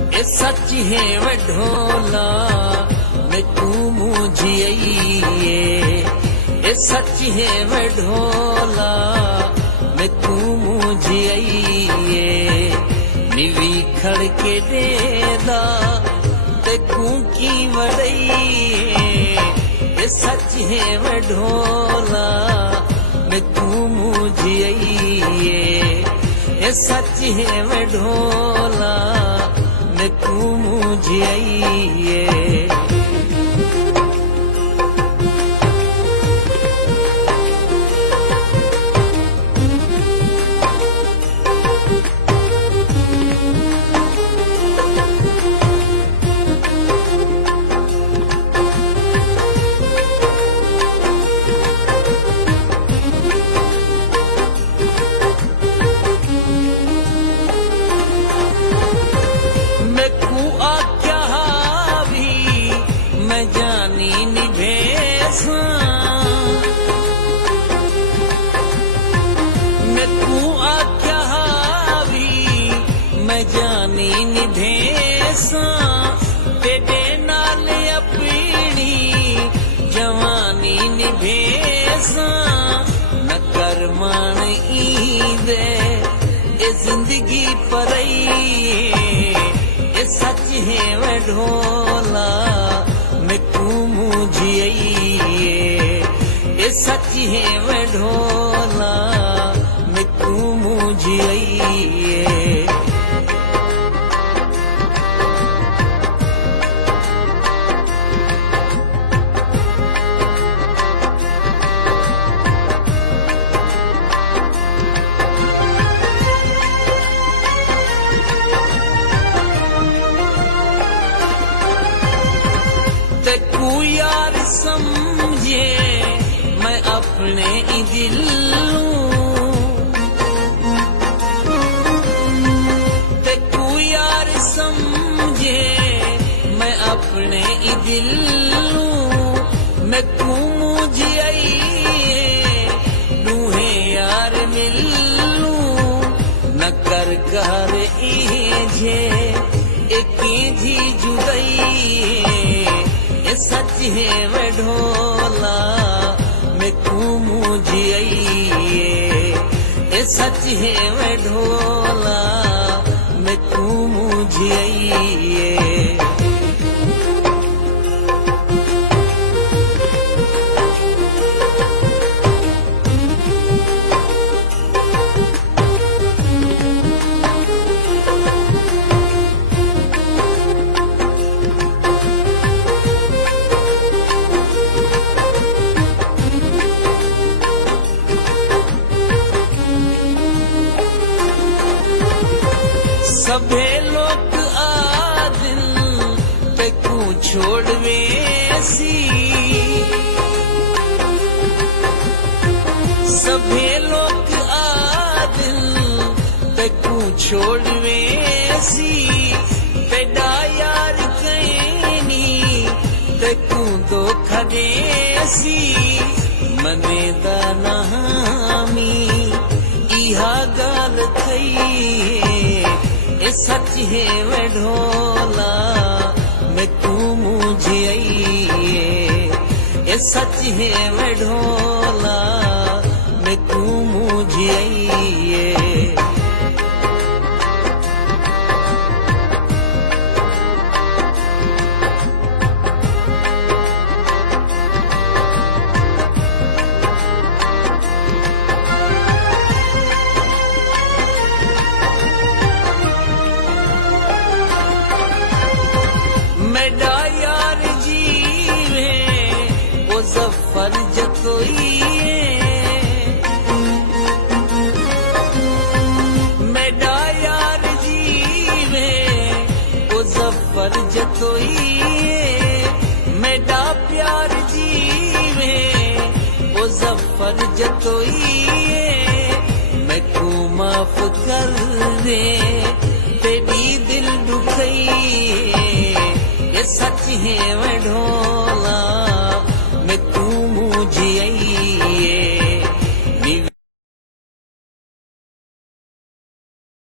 ये सच है वे ढोला मैं तू मुझिए, ये सच है वे ढोला मैं तू मुझिए। निवी खड़ के देदा ते की वड़ई, ये सच है वे ढोला मैं तू मुझिए। ये सच है वे ढोला मैं तू मुझिए। मैं तू आख्या भी मैं जानी निभेसा, तेरे नाल अपनी जवानी निभेसा। न कर मान ईदे ये जिंदगी परई, ये सच है वे ढोला मैं तू मुझिए। ये सच है वे ढोला मैं तू मुझिए। ते तू यार समझे मैं अपने ही दिल लूं, ते तू यार समझे मैं अपने ही दिल लूं। मैं तू मुझिए दूहे यार मिल लूं। न कर कर इजे एक जी जुदाई, ये सच है वे ढोला मैं तू मुझिए। ये सच है वे ढोला मैं तू मुझिए। सभे लोग आदिल पे तू छोड़वे सी, सभे लोग आदिल पे तू छोड़वे सी। पेड़ा यार कहनी ते तू धोखा देसी, मने दा नहामी इहा गाल थई। ये सच है वे ढोला मैं तू मुझिए। ये सच है वे ढोला मैं तू मुझिए। मेरा यार जीवे वो जफर जतोइए, मेरा यार जीवे वो जफर जतोइए। मेरा प्यार जीवे वो जफर जतोइए। मैं तू माफ कर दे तेरी दिल दुखई, ये सच है वे ढोला